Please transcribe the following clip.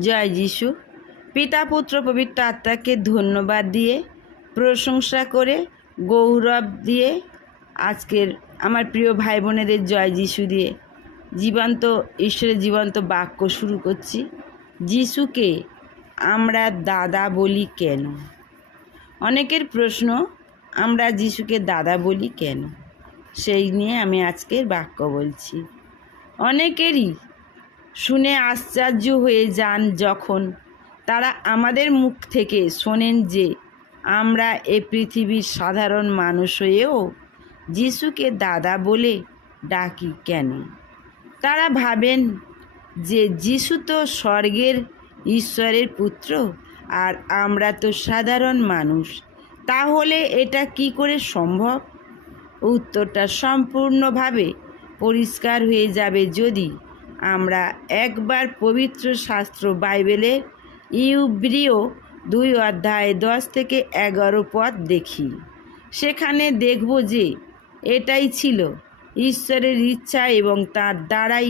জয় যিশু। পিতা পুত্র পবিত্র আত্মাকে ধন্যবাদ দিয়ে, প্রশংসা করে, গৌরব দিয়ে, আজকের আমার প্রিয় ভাই বোনেদের জয় যিশু দিয়ে জীবন্ত, ঈশ্বরের জীবন্ত বাক্য শুরু করছি। যিশুকে আমরা দাদা বলি কেন? অনেকের প্রশ্ন, আমরা যিশুকে দাদা বলি কেন? সেই নিয়ে আমি আজকের বাক্য বলছি। অনেকেরই শুনে আশ্চর্য হয়ে যান যখন। তারা আমাদের মুখ থেকে শোনেন যে, আমরা এ পৃথিবীর সাধারণ মানুষ হয়েও যিশুকে দাদা বলে ডাকি কেন? তারা ভাবেন যে, যিশু তো স্বর্গের ঈশ্বরের পুত্র আর আমরা তো সাধারণ মানুষ। তাহলে এটা কি করে সম্ভব? উত্তরটা সম্পূর্ণভাবে পরিষ্কার হয়ে যাবে যদি আমরা একবার পবিত্র শাস্ত্র বাইবেলের ইউব্রিয় দুই অধ্যায় দশ থেকে এগারো পথ দেখি। সেখানে দেখব যে এটাই ছিল ঈশ্বরের ইচ্ছা এবং তার দ্বারাই